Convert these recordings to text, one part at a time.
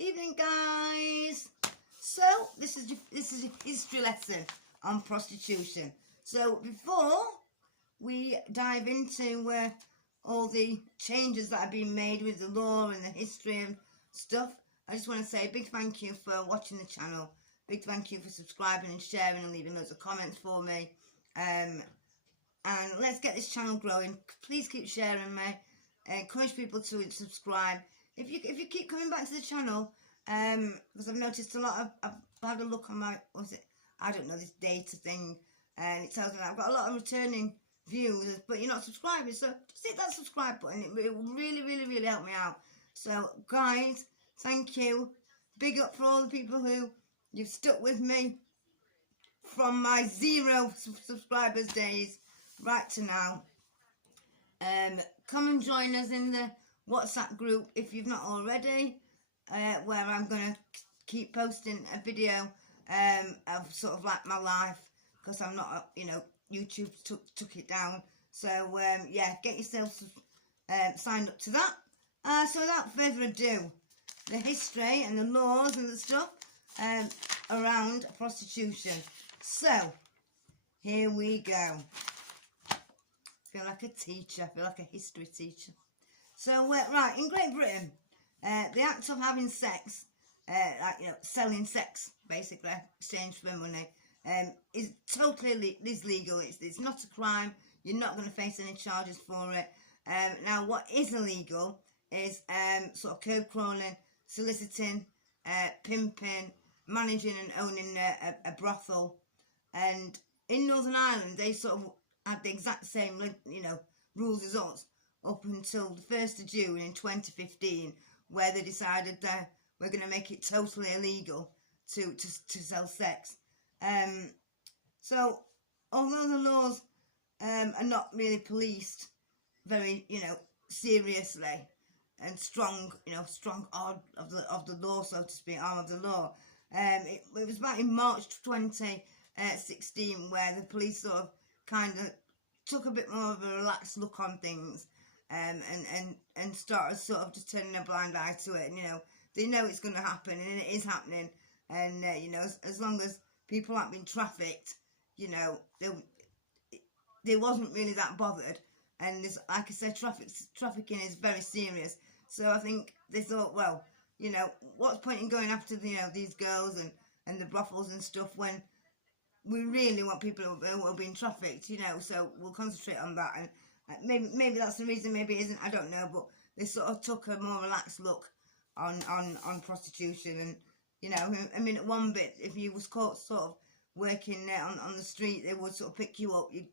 Evening, guys. So this is a history lesson on prostitution. So before we dive into all the changes that have been made with the law and the history and stuff, I just want to say a big thank you for watching the channel. Big thank you for subscribing and sharing and leaving loads of comments for me. And let's get this channel growing. Please keep sharing me. Encourage people to subscribe. If you keep coming back to the channel, because I've noticed a lot of, I've had a look on my, I don't know, this data thing, and it tells me that I've got a lot of returning views, but you're not subscribing, so just hit that subscribe button. It will really help me out. So guys, thank you. Big up for all the people who you've stuck with me from my 0 subscribers days right to now. Come and join us in the WhatsApp group if you've not already, where I'm going to keep posting a video of sort of like my life, because I'm not, YouTube took it down. So yeah, get yourself signed up to that. So without further ado, the history and the laws and the stuff around prostitution. So here we go. I feel like a teacher. I feel like a history teacher. So right, in Great Britain, the act of having sex, selling sex, basically, exchange for money, is totally legal. It's not a crime. You're not going to face any charges for it. Now, what is illegal is sort of curb crawling, soliciting, pimping, managing and owning a brothel. And in Northern Ireland, they sort of had the exact same, rules as us up until the 1st of June in 2015, where they decided that we're going to make it totally illegal to sell sex. So, although the laws are not really policed very, seriously and strong, strong arm of the law, so to speak, arm of the law, it was back in March 2016 where the police sort of kind of took a bit more of a relaxed look on things, and started sort of just turning a blind eye to it. And they know it's going to happen, and it is happening. And as long as people aren't being trafficked, they wasn't really that bothered. And this, like I said, trafficking is very serious. So I think they thought, well, what's point in going after these girls and the brothels and stuff when we really want people who are being trafficked, so we'll concentrate on that. And maybe that's the reason, maybe it isn't, I don't know, but they sort of took a more relaxed look on prostitution. And, I mean, at one bit, if you was caught sort of working on the street, they would sort of pick you up, you'd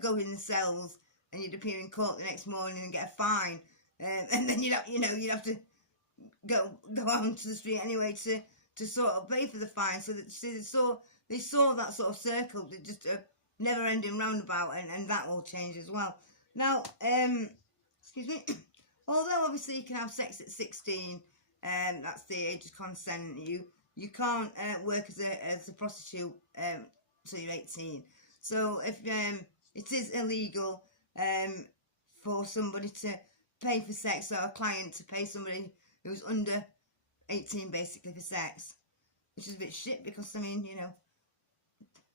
go in the cells, and you'd appear in court the next morning and get a fine. And then you'd have to go on to the street anyway to sort of pay for the fine. So that they saw that sort of circle, just a never-ending roundabout, and that all changed as well. Now, excuse me, although obviously you can have sex at 16, that's the age of consent, you can't work as a prostitute until you're 18. So if it is illegal for somebody to pay for sex, or a client to pay somebody who's under 18 basically for sex, which is a bit shit, because I mean,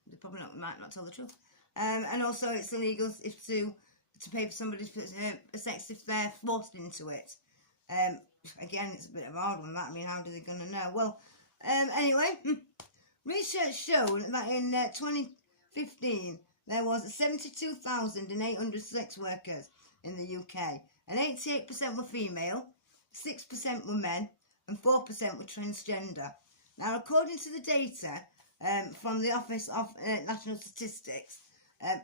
they probably might not tell the truth. And also it's illegal if to pay for somebody for sex if they're forced into it. Again, it's a bit of a hard one, that. I mean, how are they going to know? Well, anyway, research showed that in 2015 there was 72,800 sex workers in the UK, and 88% were female, 6% were men, and 4% were transgender. Now, according to the data from the Office of National Statistics,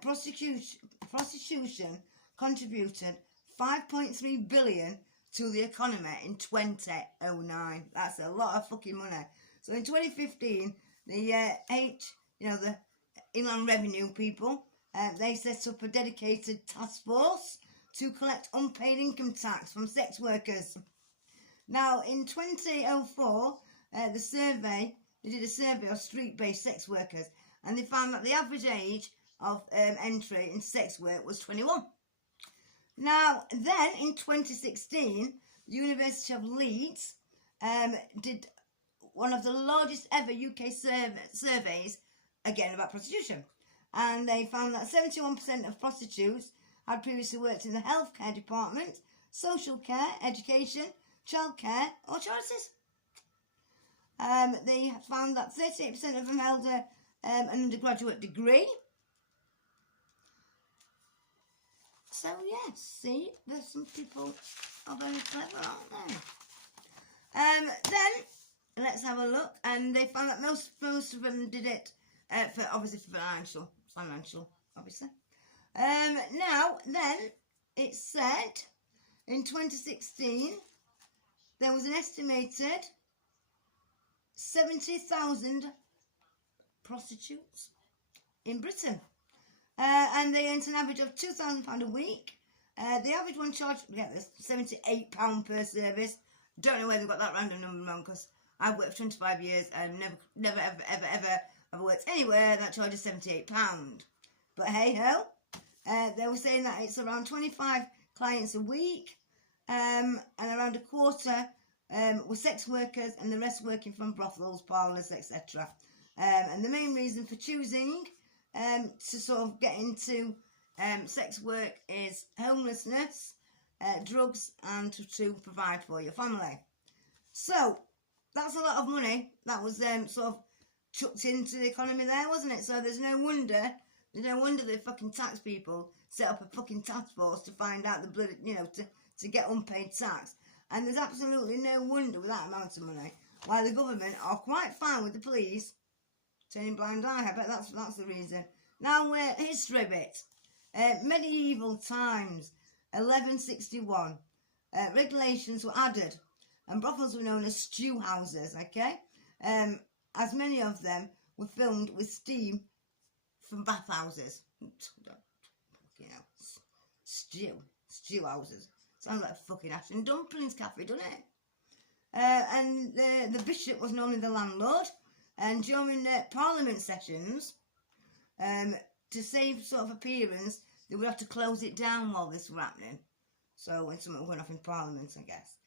prostitution contributed 5.3 billion to the economy in 2009. That's a lot of fucking money. So in 2015, the Inland Revenue people, they set up a dedicated task force to collect unpaid income tax from sex workers. Now, in 2004, they did a survey of street-based sex workers, and they found that the average age of entry into sex work was 21. Now, then, in 2016, the University of Leeds did one of the largest ever UK surveys, again about prostitution. And they found that 71% of prostitutes had previously worked in the healthcare department, social care, education, childcare or charities. They found that 38% of them held an undergraduate degree. So yes, see, there's some people are very clever, aren't they? Then let's have a look, and they found that most of them did it for financial, obviously. Now then, it said in 2016 there was an estimated 70,000 prostitutes in Britain, and they earned an average of £2,000 a week. The average one charged, get this, £78 per service. Don't know where they got that random number from, because I've worked for 25 years and never ever worked anywhere that charges £78. But hey ho, they were saying that it's around 25 clients a week, and around a quarter were sex workers, and the rest working from brothels, parlours, etc. And the main reason for choosing to sort of get into sex work is homelessness, drugs, and to provide for your family. So that's a lot of money that was sort of chucked into the economy there, wasn't it? So there's no wonder the fucking tax people set up a fucking task force to find out the blood, to get unpaid tax. And there's absolutely no wonder with that amount of money why the government are quite fine with the police turning blind eye. I bet that's the reason. Now, history bit. Medieval times, 1161. Regulations were added, and brothels were known as stew houses, okay? As many of them were filmed with steam from bathhouses. Stew houses. Sounds like a fucking ash and dumplings cafe, doesn't it? And the bishop was normally the landlord, and during parliament sessions, to save sort of appearance, they would have to close it down while this was happening. So when something went off in parliament, I guess.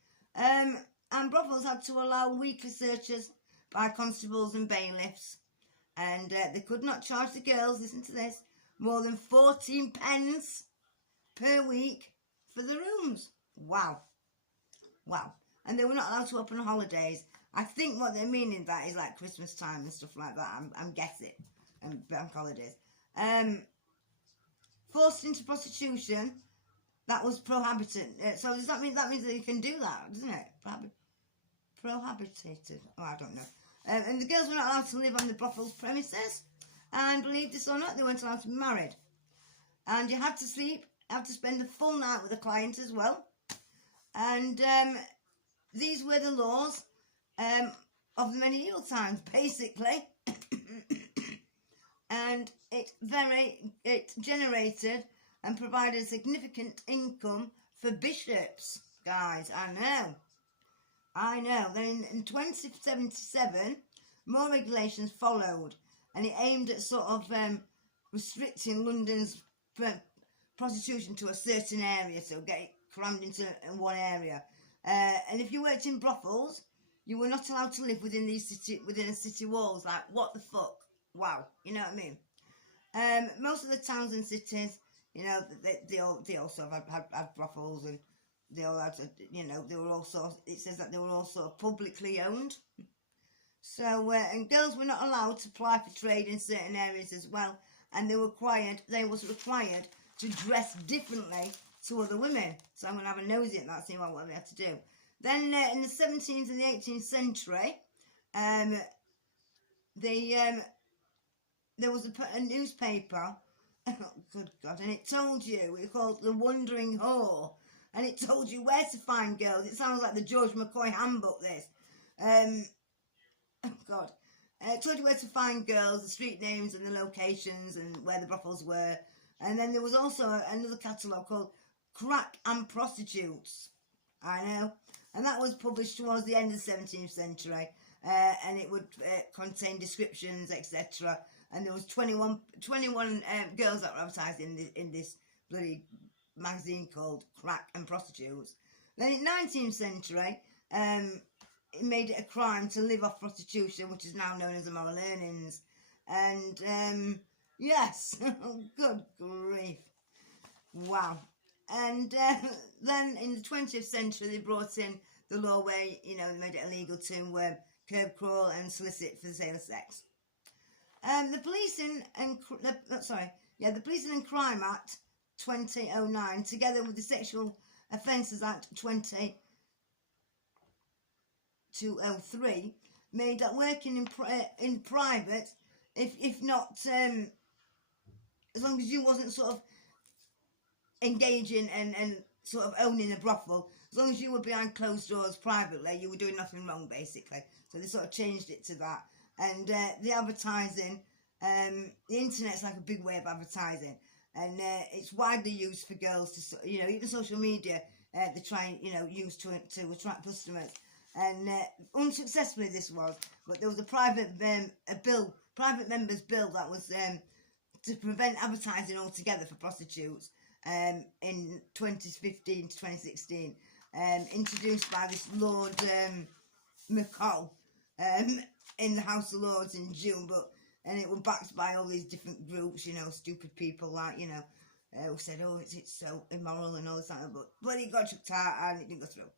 And brothels had to allow weekly searches by constables and bailiffs, and they could not charge the girls, listen to this, more than 14 pence per week for the rooms. Wow. And they were not allowed to open on holidays. I think what they mean in that is like Christmas time and stuff like that, I'm guessing, and bank holidays. Forced into prostitution, that was prohibited. So does that mean that you can do that, doesn't it? Prohibited. Oh, I don't know. And the girls were not allowed to live on the brothel's premises, and believe this or not, they weren't allowed to be married. And you had to spend the full night with the client as well. And these were the laws of the medieval times, basically. And it generated and provided significant income for bishops, guys. I know. Then in 2077, more regulations followed, and it aimed at sort of restricting London's prostitution to a certain area, so get it crammed into one area. And if you worked in brothels, you were not allowed to live within a city walls. Like, what the fuck? Wow, you know what I mean? Most of the towns and cities, they also had brothels, and they all had, they were also, it says that they were also publicly owned. So, and girls were not allowed to apply for trade in certain areas as well, and they was required to dress differently to other women. So I'm going to have a nosy at that, see what they had to do. Then in the 17th and the 18th century, there was a newspaper, oh, good God, and it told you, it was called The Wandering Whore, and it told you where to find girls. It sounds like the George McCoy handbook, this. Oh God. It told you where to find girls, the street names and the locations and where the brothels were. And then there was also another catalogue called Crack and Prostitutes. I know. And that was published towards the end of the 17th century. And it would contain descriptions, etc. And there was 21 girls that were advertised in this bloody magazine called Crack and Prostitutes. Then in the 19th century, it made it a crime to live off prostitution, which is now known as immoral earnings. And yes, good grief, wow. And then in the 20th century, they brought in the law where, you know, they made it illegal to curb crawl and solicit for the sale of sex. The Policing and Crime Act 2009, together with the Sexual Offences Act 2003, made that working in private, if not, as long as you wasn't sort of engaging and sort of owning a brothel, as long as you were behind closed doors privately, you were doing nothing wrong, basically. So they sort of changed it to that. And the advertising, the internet's like a big way of advertising, and it's widely used for girls to, you know, even social media, they try, you know, use to attract customers. And unsuccessfully this was, but there was a private members bill that was to prevent advertising altogether for prostitutes in 2015 to 2016, introduced by this Lord McCall in the House of Lords in June, and it was backed by all these different groups, you know, stupid people like, you know, who said, oh, it's so immoral and all this kind of, but it got chucked out and it didn't go through.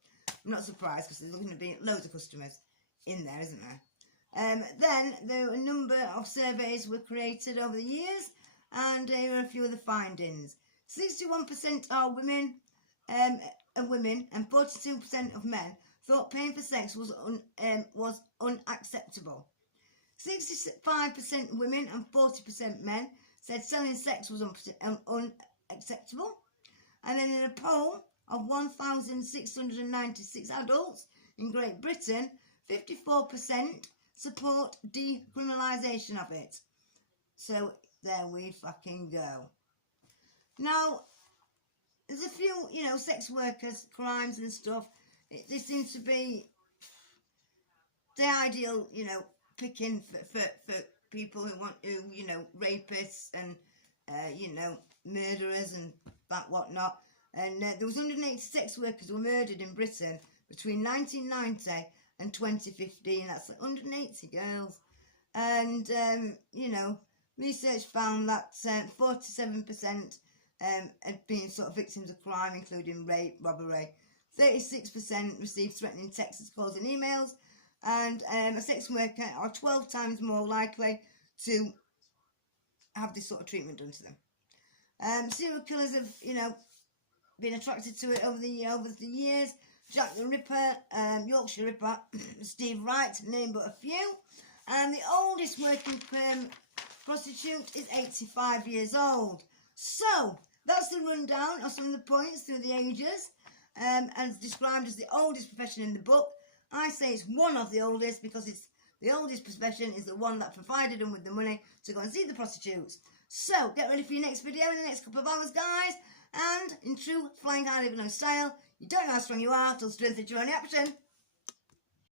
I'm not surprised, because there's going to be loads of customers in there, isn't there? Then there were a number of surveys were created over the years, and here are a few of the findings. 61% are women, and 42% of men thought paying for sex was unacceptable. 65% women and 40% men said selling sex was unacceptable. And then in a poll of 1,696 adults in Great Britain, 54% support decriminalisation of it. So there we fucking go. Now, there's a few, you know, sex workers, crimes and stuff. They seem to be the ideal, you know, picking for people who want to, you know, rapists and, you know, murderers and that whatnot. And there was 180 sex workers who were murdered in Britain between 1990 and 2015. That's 180 girls. And, you know, research found that 47% had been sort of victims of crime, including rape, robbery. 36% received threatening texts, calls and emails. And a sex worker are 12 times more likely to have this sort of treatment done to them. Serial killers have, you know, been attracted to it over the years. Jack the Ripper, Yorkshire Ripper, Steve Wright, to name but a few. And the oldest working prostitute is 85 years old. So that's the rundown of some of the points through the ages, as described as the oldest profession in the book. I say it's one of the oldest because it's the oldest profession is the one that provided them with the money to go and see the prostitutes. So get ready for your next video in the next couple of hours, guys. And in true Flying High Living on style, you don't know how strong you are till strength is your only option.